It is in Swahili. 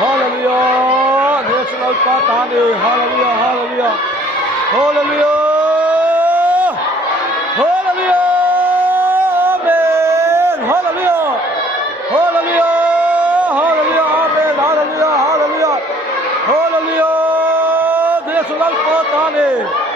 Hallelujah. National Patani. Hallelujah. Hallelujah. Hallelujah. Hallelujah. Amen. Hallelujah. Hallelujah. Hallelujah. Amen. Hallelujah. Hallelujah. Hallelujah. National Patani.